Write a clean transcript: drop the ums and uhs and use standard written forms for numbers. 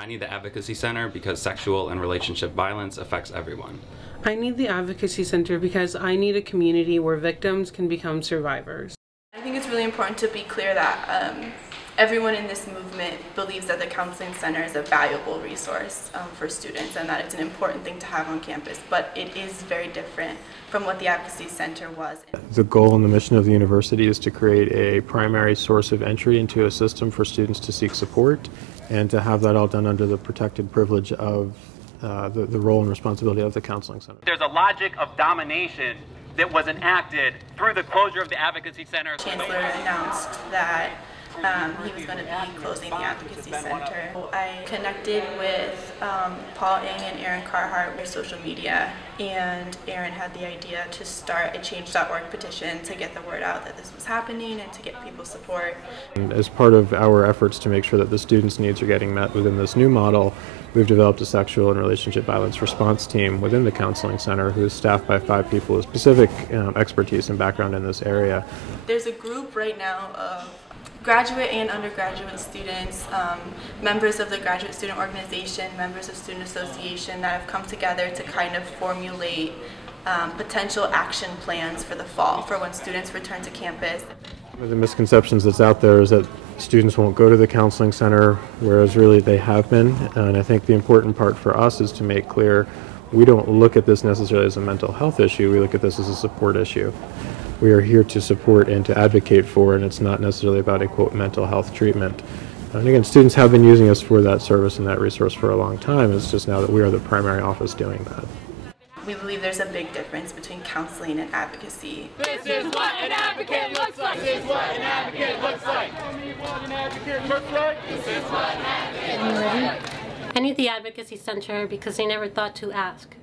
I need the Advocacy Center because sexual and relationship violence affects everyone. I need the Advocacy Center because I need a community where victims can become survivors. I think it's really important to be clear that everyone in this movement believes that the Counseling Center is a valuable resource for students and that it's an important thing to have on campus, but it is very different from what the Advocacy Center was. The goal and the mission of the university is to create a primary source of entry into a system for students to seek support and to have that all done under the protected privilege of the role and responsibility of the Counseling Center. There's a logic of domination that was enacted through the closure of the Advocacy Center. The Chancellor announced that he was going to be closing the Advocacy Center. I connected with Paul Ng and Aaron Carhart with social media, and Aaron had the idea to start a change.org petition to get the word out that this was happening and to get people's support. And as part of our efforts to make sure that the students' needs are getting met within this new model, we've developed a sexual and relationship violence response team within the Counseling Center who is staffed by 5 people with specific expertise and background in this area. There's a group right now of graduate and undergraduate students, members of the graduate student organization, members of student association that have come together to kind of formulate potential action plans for the fall for when students return to campus. One of the misconceptions that's out there is that students won't go to the Counseling Center, whereas really they have been, and I think the important part for us is to make clear we don't look at this necessarily as a mental health issue, we look at this as a support issue. We are here to support and to advocate for, and it's not necessarily about a quote mental health treatment. And again, students have been using us for that service and that resource for a long time. It's just now that we are the primary office doing that. We believe there's a big difference between counseling and advocacy. This is what an advocate looks like. This is what an advocate looks like. Tell me what an advocate looks like. This is what an advocate looks like. I need the Advocacy Center because they never thought to ask.